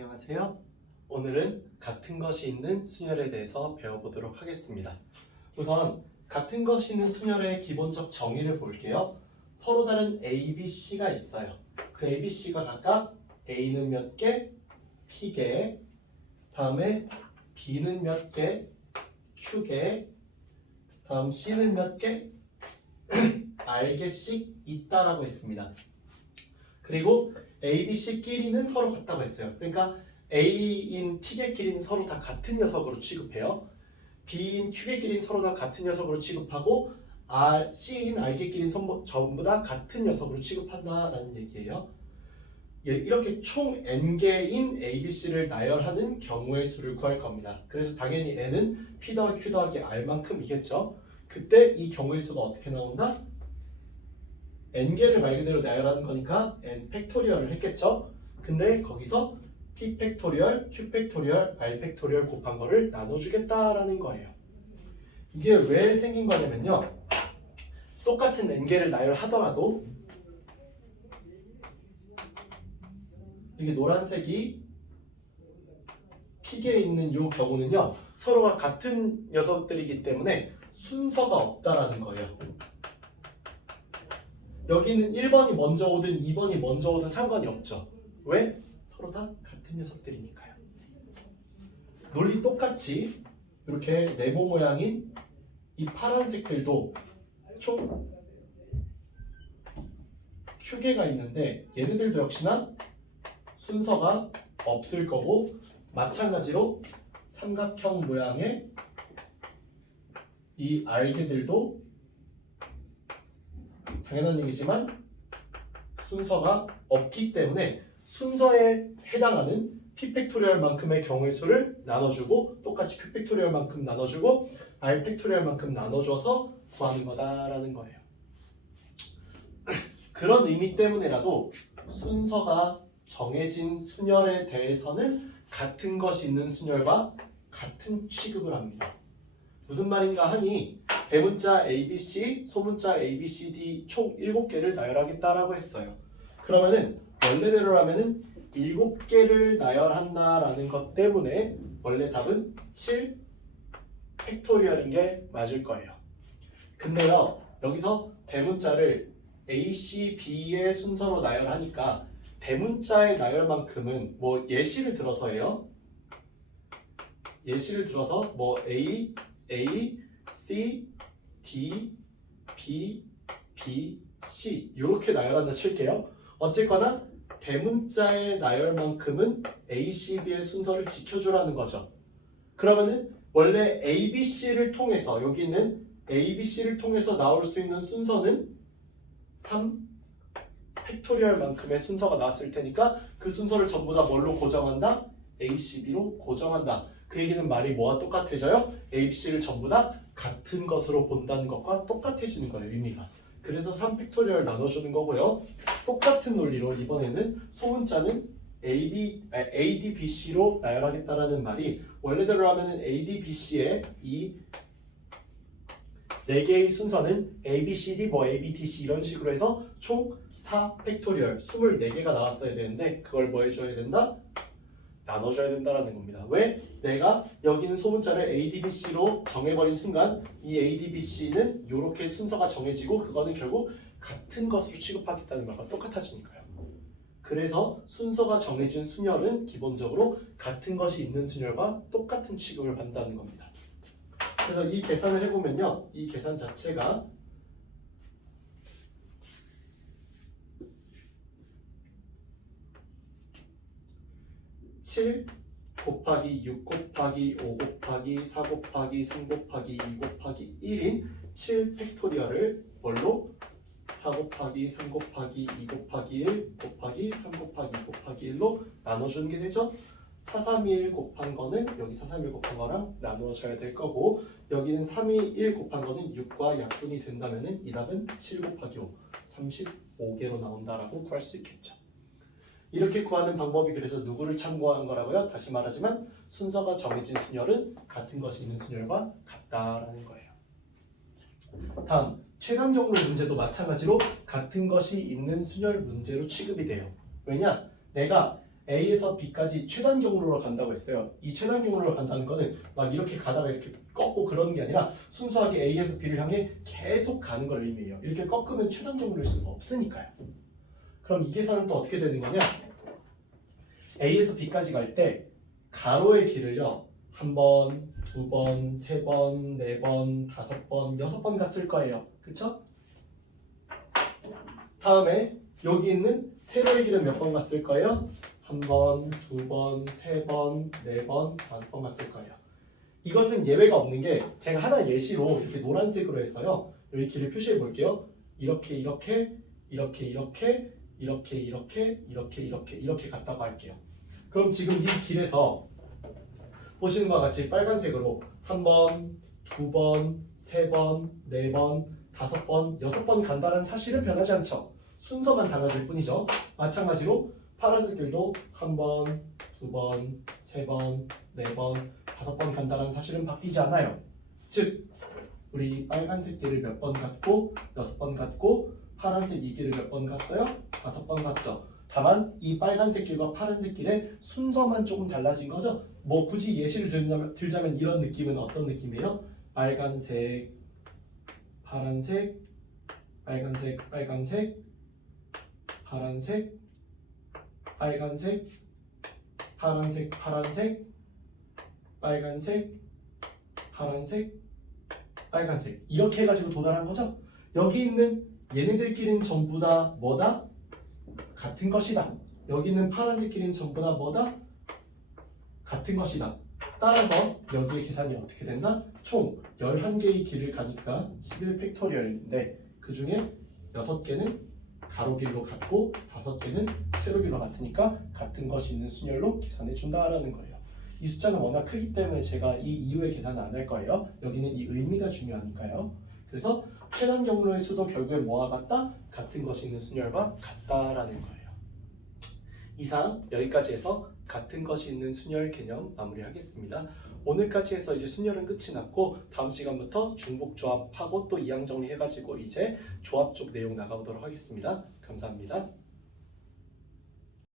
안녕하세요. 오늘은 같은 것이 있는 순열에 대해서 배워보도록 하겠습니다. 우선 같은 것이 있는 순열의 기본적 정의를 볼게요. 서로 다른 A, B, C가 있어요. 그 A, B, C가 각각 A는 몇 개, P개, 다음에 B는 몇 개, Q개, 다음 C는 몇 개, R개씩 있다라고 했습니다. 그리고 A, B, C끼리는 서로 같다고 했어요. 그러니까 A인 P개끼리는 서로 다 같은 녀석으로 취급해요. B인 Q개끼리는 서로 다 같은 녀석으로 취급하고 C인 R개끼리는 전부 다 같은 녀석으로 취급한다라는 얘기예요. 이렇게 총 N개인 A, B, C를 나열하는 경우의 수를 구할 겁니다. 그래서 당연히 N은 P 더하기 Q 더하기 R만큼이겠죠. 그때 이 경우의 수가 어떻게 나온다? N개를 말 그대로 나열하는 거니까 N 팩토리얼을 했겠죠. 근데 거기서 P 팩토리얼, Q 팩토리얼, R 팩토리얼 곱한 거를 나눠주겠다라는 거예요. 이게 왜 생긴 거냐면요. 똑같은 N개를 나열하더라도 이게 노란색이 P개에 있는 이 경우는요. 서로가 같은 녀석들이기 때문에 순서가 없다라는 거예요. 여기는 1번이 먼저 오든 2번이 먼저 오든 상관이 없죠. 왜? 서로 다 같은 녀석들이니까요. 논리 똑같이 이렇게 네모 모양인 이 파란색들도 총 Q개가 있는데 얘네들도 역시나 순서가 없을 거고 마찬가지로 삼각형 모양의 이 R개들도 당연한 얘기지만 순서가 없기 때문에 순서에 해당하는 P 팩토리얼만큼의 경우의 수를 나눠주고 똑같이 Q 팩토리얼만큼 나눠주고 R 팩토리얼만큼 나눠줘서 구하는 거다라는 거예요. 그런 의미 때문에라도 순서가 정해진 순열에 대해서는 같은 것이 있는 순열과 같은 취급을 합니다. 무슨 말인가 하니 대문자 ABC, 소문자 ABCD 총 7개를 나열하겠다라고 했어요. 그러면은 원래대로라면은 7개를 나열한다라는 것 때문에 원래 답은 7 팩토리얼인 게 맞을 거예요. 근데요, 여기서 대문자를 A, C, B의 순서로 나열하니까 대문자의 나열만큼은 뭐 예시를 들어서예요. 예시를 들어서 뭐 A, C, D, B, B, C 이렇게 나열한다 칠게요. 어쨌거나 대문자의 나열만큼은 A, C, B의 순서를 지켜주라는 거죠. 그러면은 원래 A, B, C를 통해서 여기는 A, B, C를 통해서 나올 수 있는 순서는 3 팩토리얼만큼의 순서가 나왔을 테니까 그 순서를 전부 다 뭘로 고정한다? A, C, B로 고정한다. 그 얘기는 말이 뭐와 똑같아져요? A, B, C를 전부 다 같은 것으로 본다는 것과 똑같아지는 거예요, 의미가. 그래서 3팩토리얼 나눠주는 거고요. 똑같은 논리로 이번에는 소문자는 A, D, B, C로 나열하겠다라는 말이 원래대로 하면은 A, D, B, C의 이 4개의 순서는 A, B, C, D, 뭐 A, B, D, C 이런 식으로 해서 총 4팩토리얼 24개가 나왔어야 되는데 그걸 뭐 해줘야 된다? 나눠줘야 된다라는 겁니다. 왜? 내가 여기는 소문자를 A, D, B, C로 정해버린 순간 이 A, D, B, C는 이렇게 순서가 정해지고 그거는 결국 같은 것으로 취급하겠다는 말과 똑같아지니까요. 그래서 순서가 정해진 순열은 기본적으로 같은 것이 있는 순열과 똑같은 취급을 받는다는 겁니다. 그래서 이 계산을 해보면요. 이 계산 자체가 7 곱하기 6 곱하기 5 곱하기 4 곱하기 3 곱하기 2 곱하기 1인 7 팩토리얼을 뭘로? 4 곱하기 3 곱하기 2 곱하기 1 곱하기 3 곱하기 2 곱하기 1로 나눠주는 게 되죠? 4, 3, 2, 1 곱한 거는 여기 4, 3, 1 곱한 거랑 나누어져야 될 거고 여기는 3, 2, 1 곱한 거는 6과 약분이 된다면은 이 답은 7 곱하기 5, 35개로 나온다라고 구할 수 있겠죠. 이렇게 구하는 방법이 그래서 누구를 참고한 거라고요? 다시 말하지만 순서가 정해진 순열은 같은 것이 있는 순열과 같다라는 거예요. 다음, 최단적으로 문제도 마찬가지로 같은 것이 있는 순열 문제로 취급이 돼요. 왜냐? 내가 A에서 B까지 최단 경로로 간다고 했어요. 이 최단 경로로 간다는 거는 막 이렇게 가다가 이렇게 꺾고 그러는 게 아니라 순수하게 A에서 B를 향해 계속 가는 걸 의미해요. 이렇게 꺾으면 최단 경로일 수가 없으니까요. 그럼 이 계산은 또 어떻게 되는 거냐? A에서 B까지 갈 때 가로의 길을요. 한 번, 두 번, 세 번, 네 번, 다섯 번, 여섯 번 갔을 거예요. 그쵸? 다음에 여기 있는 세로의 길은 몇 번 갔을 거예요? 한 번, 두 번, 세 번, 네 번, 다섯 번 갔을 거예요. 이것은 예외가 없는 게 제가 하나 예시로 이렇게 노란색으로 해서요. 여기 길을 표시해 볼게요. 이렇게 이렇게 이렇게 이렇게 이렇게 이렇게 이렇게 이렇게 이렇게 갔다고 할게요. 그럼 지금 이 길에서 보시는 것과 같이 빨간색으로 한 번, 두 번, 세 번, 네 번, 다섯 번, 여섯 번 간다는 사실은 변하지 않죠. 순서만 달라질 뿐이죠. 마찬가지로 파란색 길도 한 번, 두 번, 세 번, 네 번, 다섯 번 간다는 사실은 바뀌지 않아요. 즉 우리 빨간색 길을 몇 번 갔고 여섯 번 갔고 파란색 이 길을 몇 번 갔어요? 다섯 번 갔죠. 다만 이 빨간색 길과 파란색 길의 순서만 조금 달라진 거죠. 뭐 굳이 예시를 들자면 이런 느낌은 어떤 느낌이에요? 빨간색, 파란색, 빨간색, 빨간색, 파란색, 빨간색, 파란색, 파란색, 빨간색, 파란색, 빨간색 이렇게 해가지고 도달한 거죠. 여기 있는 얘네들끼리는 전부 다 뭐다? 같은 것이다. 여기 있는 파란색 길은 전부 다 뭐다? 같은 것이다. 따라서 여기의 계산이 어떻게 된다? 총 11개의 길을 가니까 11팩토리얼인데 그 중에 6개는 가로길로 같고 5개는 세로길로 같으니까 같은 것이 있는 순열로 계산해 준다라는 거예요. 이 숫자는 워낙 크기 때문에 제가 이 이후의 계산은 안 할 거예요. 여기는 이 의미가 중요하니까요. 그래서 최단 경로의 수도 결국에 뭐와 같다? 같은 것이 있는 순열과 같다라는 거예요. 이상 여기까지 해서 같은 것이 있는 순열 개념 마무리하겠습니다. 오늘까지 해서 이제 순열은 끝이 났고 다음 시간부터 중복 조합하고 또 이항 정리해가지고 이제 조합 쪽 내용 나가보도록 하겠습니다. 감사합니다.